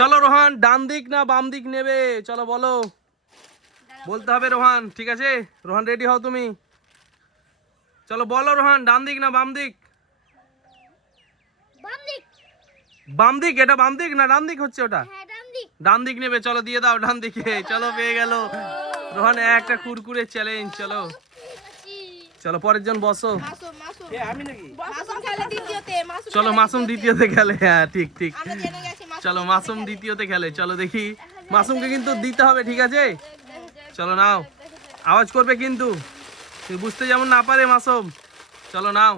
চলো রোহান, ডান দিক না বাম দিক নেবে? চলো বলো, বলতে হবে রোহান, ঠিক আছে? রোহান রেডি হও তুমি, চলো বলো রোহান, ডান দিক না বাম দিক? বাম দিক। এটা বাম দিক না ডান দিক হচ্ছে ওটা? ডান দিক নেবে, চলো দিয়ে দাও ডান দিকে। চলো পেয়ে গেল রোহান একটা কুরকুরে চ্যালেঞ্জ। চলো চলো পরের জন বসো। চলো মাসুম দ্বিতীয়তে খেলে, হ্যাঁ ঠিক ঠিক, চলো মাসুম দ্বিতীয়তে খেলে। চলো দেখি, মাসুমকে কিন্তু দিতে হবে, ঠিক আছে? চলো নাও, আওয়াজ করবে কিন্তু, বুঝতে যেমন না পারে মাসুম। চলো নাও,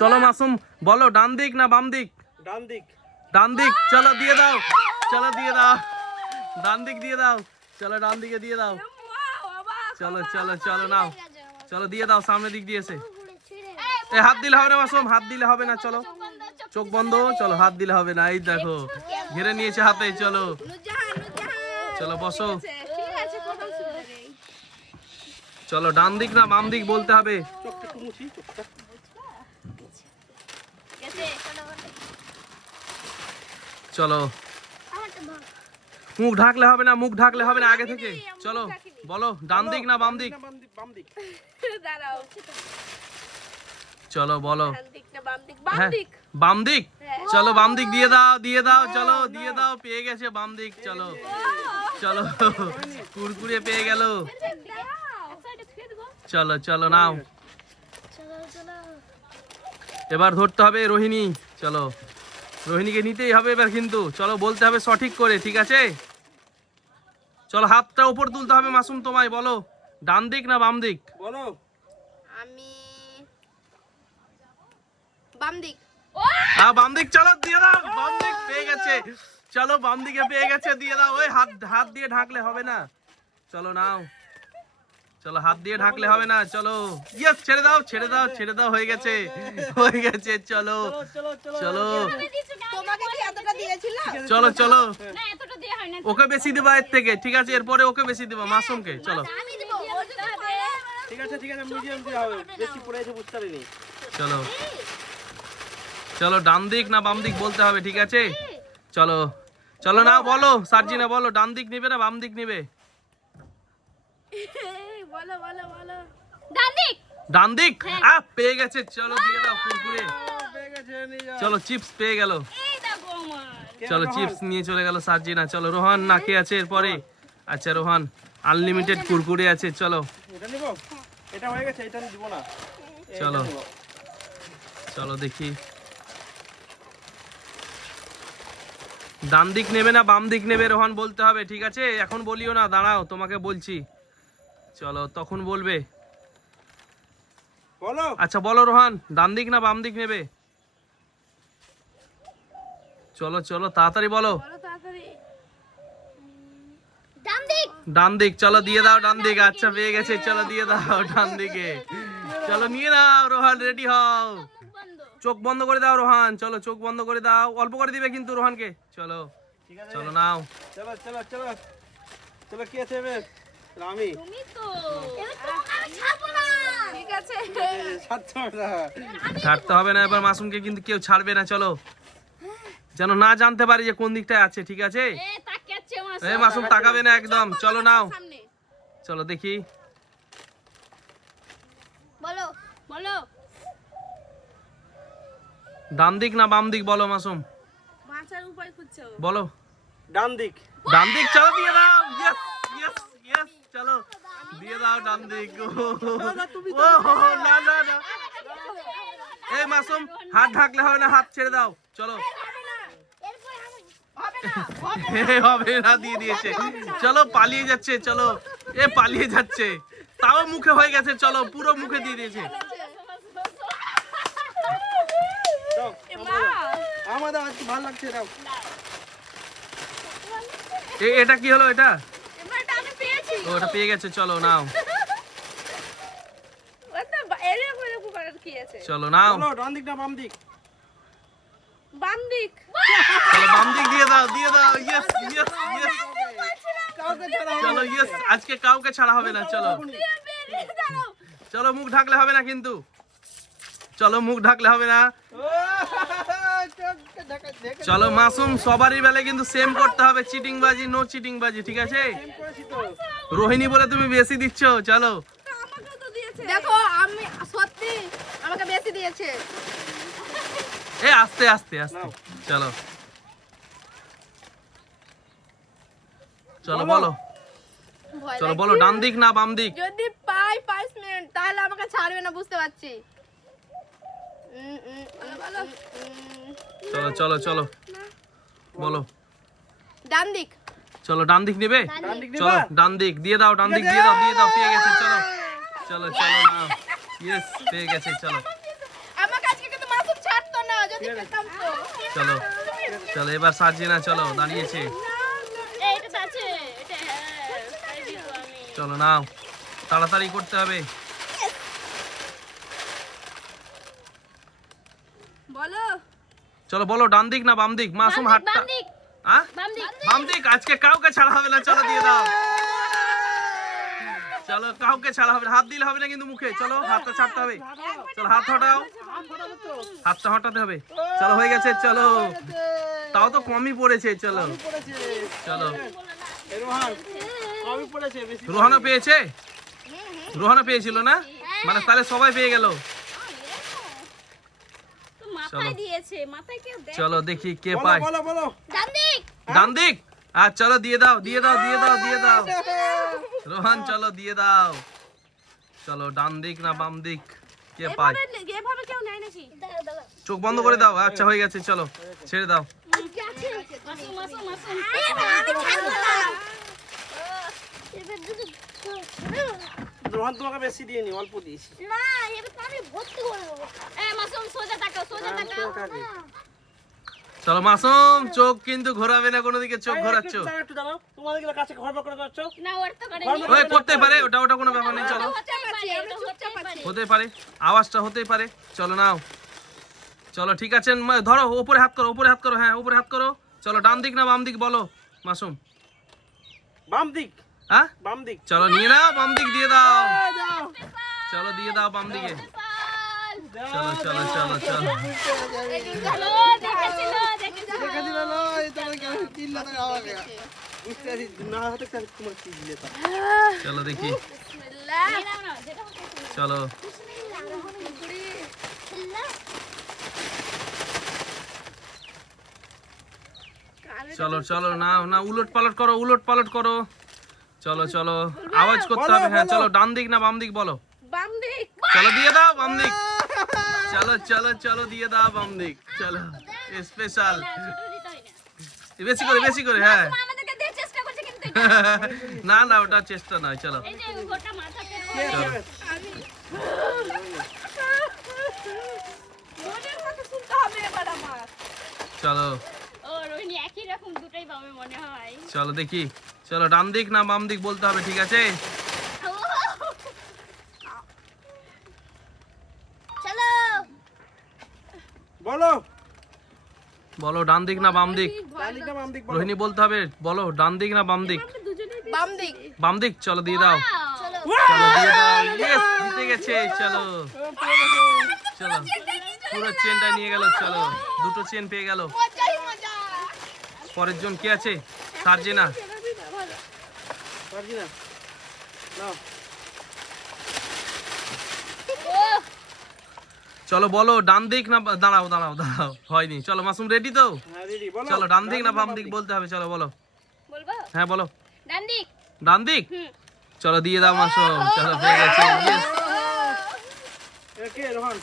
চলো মাসুম বলো, ডান দিক না বাম দিক? ডান দিক। ডান দিক, চলো দিয়ে দাও, চলো দিয়ে দাও, ডান দিক দিয়ে দাও, চলো ডান দিকে দিয়ে দাও। চলো চলো চলো নাও, চলো দিয়ে দাও, সামনের দিক দিয়েছে। এ হাত দিলে হবে না মাসুম, হাত দিলে হবে না। চলো চোখ বন্ধ, চলো হাত দিলে হবে না। এই দেখো ঘিরে নিয়েছে হাতে। চলো চলো বসো, চলো ডান দিক না বাম দিক বলতে হবে। চলো মুখ ঢাকলে হবে না, মুখ ঢাকলে হবে না আগে থেকে। চলো বলো, ডান দিক না বাম দিক? চলো বলো, হ্যাঁ বাম দিক। চলো বাম দিক দিয়ে দাও, দিয়ে দাও, চলো দিয়ে দাও, পেয়ে গেছে বাম দিক। চলো চলো কুরকুরে পেয়ে গেল। চলো চলো নাও, এবার ধরতে হবে রোহিণী। চলো রোহিণীকে নিতেই হবে এবার কিন্তু। চলো বলতে হবে সঠিক করে, ঠিক আছে? চলো হাতটা উপর তুলতে হবে মাসুম তোমায়। বলো, ডান দিক না বাম দিক? বলো। আমি বাম দিক। হ্যাঁ বাম দিক। চলো দিয়ে দাও, বাম দিক পেয়ে গেছে। চলো বাম দিকে পেয়ে গেছে, দিয়ে দাও। ওই হাত হাত দিয়ে ঢাকলে হবে না। চলো নাও, চলো হাত দিয়ে ঢাকলে হবে না। চলো ইয়েস, ছেড়ে দাও ছেড়ে দাও ছেড়ে দাও, হয়ে গেছে হয়ে গেছে। চলো চলো তোমাকে কি এতটা দিয়েছিলাম? চলো চলো, না এতটা দেয়া হয় না। ওকে বেশি দেবা এর থেকে, ঠিক আছে? এরপরে ওকে বেশি দেবা মাসুমকে। চলো আমি দেব, বলতে হবে। ঠিক আছে মিডিয়াম দিয়ে হবে, বেশি পড়ে আছে বুঝতে পারিনি। চলো চলো ডান দিক না বাম দিক বলতে হবে, ঠিক আছে? চলো চলো না বলো, সার্জিনা বলো, ডান দিক নিবে না বাম দিক নিবে? বলো বলো বলো। ডান দিক। ডান দিক। পেয়ে গেছে, চলো দিয়ে দাও কুরকুরে। চলো চিপস পেয়ে গেল। এই দেখো আমার। চলো চিপস নিয়ে চলে গেল সার্জিনা। চলো রোহান না কে আছে এরপরে? আচ্ছা রোহান আনলিমিটেড কুরকুরে আছে। চলো এটা নিব, এটা হয়ে গেছে, এটা দিব না। চলো চলো দেখি, ডান দিক নেবে না বাম দিক নেবে রোহান বলতে হবে, ঠিক আছে? এখন বলিও না, দাঁড়াও তোমাকে বলছি। চলো তখন বলবে। বলো। আচ্ছা বলো রোহান, ডান দিক না বাম দিক নেবে? চলো চলো তাড়াতাড়ি বলো। বলো তাড়াতাড়ি। ডান দিক। ডান দিক, চলো দিয়ে দাও ডান দিক। আচ্ছা পেয়ে গেছে, চলো দিয়ে দাও ডান দিকে। চলো নিয়ে নাও রোহান, রেডি হও। চোখ বন্ধ করে দাও রোহান, চলো চোখ বন্ধ করে দাও, অল্প করে দিবে কিন্তু রোহানকে। চলো ঠিক আছে, চলো নাও। চলো চলো চলো চলো, কি আছে এবার? আমি তুমি তো এবার তোমাকে আমি ছাড়বো না। ঠিক আছে। ছাড়তে হবে না এবার, মাসুমকে কিন্তু কেউ ছাড়বে না। চলো যেন না জানতে পারি যে কোন দিকটায় আছে, ঠিক আছে? এ তাকাচ্ছে মাস। এই মাসুম তাকাবে না একদম। চলো নাও, সামনে। চলো দেখি, বলো বলো ডান দিক না বাম দিক বলো মাসুম, বাঁচার উপায় খুঁজছো। বলো। ডান দিক। ডান দিক, চলো দিয়ে দাও। ইয়েস ইয়েস ইয়েস, চলো দিয়ে দাও ডান দিক। ও না না না, এই মাসুম হাত ঢাকলে হবে না, হাত ছেড়ে দাও। চলো হবে না, দিয়ে দিয়েছে। চলো পালিয়ে যাচ্ছে, চলো এ পালিয়ে যাচ্ছে, তাও মুখে হয়ে গেছে। চলো পুরো মুখে দিয়ে দিয়েছে। আমাদের আজকে ভালো লাগছে। দাও, এটা কি হলো? এটা এবারটা আমি পেয়েছি। ও ওটা পেয়ে গেছে। চলো নাও, ওটা এরিয়া করে করার কি আছে? চলো নাও। বলো ডান দিক না বাম দিক? বাম দিক। চলো বাম দিক দিয়ে দাও, দিয়ে দাও। ইয়েস ইয়েস ইয়েস, কাউকে ছাড়া হবে চলো ইয়েস, আজকে কাউকে ছাড়া হবে না। চলো চলো মুখ ঢাকলে হবে না কিন্তু, চলো মুখ ঢাকলে হবে না। চলো মাসুম, সবারই বেলায় কিন্তু সেম করতে হবে, চিটিং বাজি, নো চিটিং বাজি, ঠিক আছে? রোহিণী বলে তুমি বেশি দিচ্ছ, চলো। আমাকেও তো দিয়েছে। দেখো আমি সত্যি আমাকে বেশি দিয়েছে। এ আস্তে আস্তে আস্তে, চলো চলো বলো, ভয় চলো লাগছে। বলো, ডান দিক না বাম দিক? যদি পাই 5 মিনিট তাহলে আমাকে ছাড়বে না, বুঝতে পারছি। চলো চলো চলো বলো, ডান দিক। চলো ডান দিক নেবে, ডান দিক চলো দিবা? ডান দিক দিয়ে দাও, ডান দিক দিয়ে দাও, দিয়ে দাও, পেয়ে গেছে, চলো চলো চলো না, ইয়েস পেয়ে গেছে, চলো আমাকে আজকে কিন্তু মাসুম ছাড়তো না যদি পেতাম তো। চলো চলো এবার সার্জিনা, চলো দাঁড়িয়েছে, এইটা তো আছে, এটা হ্যাঁ, তাই দিব আমি। চলো নাও, তাড়াতাড়ি করতে হবে। বলো। চলো বলো, ডান দিক না বাম দিক? মাসুম বাম হাতটা, দিক, হ্যাঁ বাম দিক। বাম দিক, আজকে কাউকে ছাড়া হবে না, চলো দিয়ে দাও, চলো কাউকে ছাড়া হবে না, হাত দিলে হবে না কিন্তু মুখে, চলো হাতটা ছাড়তে হবে, চলো হাত হটাও, হাতটা হটাতে হবে, চলো হয়ে গেছে, চলো তাও তো কমই পড়েছে, চলো চলো। রোহান কমই পড়েছে, বেশি রোহানও পেয়েছে, রোহানও পেয়েছিল না, মানে তাহলে সবাই পেয়ে গেল। তো মাথায় চলো। দিয়েছে, মাথায় কেউ দেয়। চলো দেখি কে বলো পায়। বলো বলো। ডান দিক। ডান দিক, আর চলো দিয়ে দাও, দিয়ে দাও, দিয়ে দাও, দিয়ে দাও, রোহান চলো দিয়ে দাও, চলো ডান দিক না বাম দিক, কে পায়? এভাবে কেউ নেয় নাকি? চোখ বন্ধ করে দাও, আচ্ছা হয়ে গেছে, চলো ছেড়ে দাও। মাসুম মাসুম মাসুম। রোহান তোমাকে বেশি দিইনি, অল্প দিয়েছি। এ মাসুম সোজা তাকাও, সোজা তাকাও। চলো মাসুম, চোখ কিন্তু ঘোরাবে না কোনো দিকে, চোখ ঘোরাচ্ছ, একটু দাঁড়াও, তোমাদের গুলো কাছে ঘর করে করছো। না ওর তো করে ওই করতে পারে, ওটা ওটা কোনো ব্যাপার নেই, চলো হতে পারে, এটা হতে পারে। হতে পারে, আওয়াজটা হতেই পারে, চলো নাও, চলো ঠিক আছে, ধরো উপরে হাত করো, উপরে হাত করো, হ্যাঁ উপরে হাত করো, চলো ডান দিক না বাম দিক বলো মাসুম? বাম দিক, হ্যাঁ বাম দিক। চলো নিয়ে নাও, বাম দিক দিয়ে দাও, দাও চলো দিয়ে দাও বাম দিকে, চল। চলো চলো চলো চলো, চলো দেখেছিল, দেখেছিল। দেখে দিল না, এই তোমার কেন চিল্লা তো আমাকে বুঝতে আছি না, হতে পারে তোমার কি দিলে তা। চলো দেখি, নিয়ে নাও না, যেটা হচ্ছে। চলো চলো চলো না না, উলট পালট করো, উলট পালট করো, চলো চলো আওয়াজ করতে হবে, হ্যাঁ চলো ডান দিক না বাম দিক বলো? বাম দিক। চলো দিয়ে দাও বাম দিক, চলো চলো চলো দিয়ে দাও বাম দিক, চলো স্পেশাল, না, ছোট দিতে হয় না। বেশি করে বেশি করে, হ্যাঁ আমাদেরকে দিয়ে চেষ্টা করছে কিন্তু এটা। না না ওটা চেষ্টা নয়, চলো এই যে গোটা মাথাতে চলো মনের কথা শুনতে হবে এবার আমার। চলো ও রোহিণী একই রকম দুটোই পাবে মনে হয়। চলো দেখি, চলো ডান দিক না বাম দিক বলতে হবে, ঠিক আছে? চলো। বলো বলো ডান দিক না বাম দিক? ডান দিক না বাম দিক বলো। রোহিণী বলতে হবে, বলো ডান দিক না বাম দিক? বাম দিক। বাম দিক, চলো দিয়ে দাও, চলো। চলো দিয়ে দাও, ইয়েস জিতে গেছে, চলো চলো পুরো চেনটা নিয়ে গেল, চলো দুটো চেন পেয়ে গেল। মজাই মজা। পরের জন কে আছে? সার্জিনা, পারছি না, নাও। চলো বলো ডান দিক না দাঁড়াও দাঁড়াও দাঁড়াও, হয়নি, চলো মাসুম রেডি তো? হ্যাঁ রেডি, বলো। চলো ডান দিক না বাম দিক বলতে হবে, চলো বলো, বলবো? হ্যাঁ বলো ডান দিক। ডান দিক, হুম। চলো দিয়ে দাও মাসুম, চলো পেয়ে গেছে, ইয়েস। এ কে রোহান?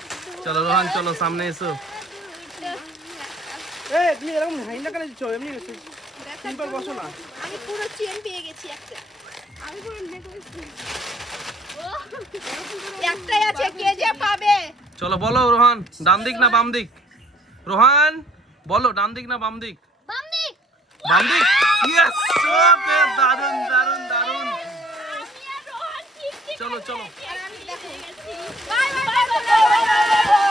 চলো রোহান চলো সামনে এসো, এই তুমি এরকম হাইনা কেন দিচ্ছ? এমনি সিম্পল বসো না। আমি পুরো চেন পেয়ে গেছি একটা। আমি পুরো নেকলেস। একটাই আছে, কে যে পাবে? চলো বলো রোহান, ডান দিক না বাম দিক? রোহান বলো ডান দিক না বাম দিক? বাম দিক। বাম দিক, ইয়েস, দারুন দারুন দারুন, আমি আর রোহন ঠিক ঠিক চলো চলো আমি দেখে গেছি। Bye bye bye bye.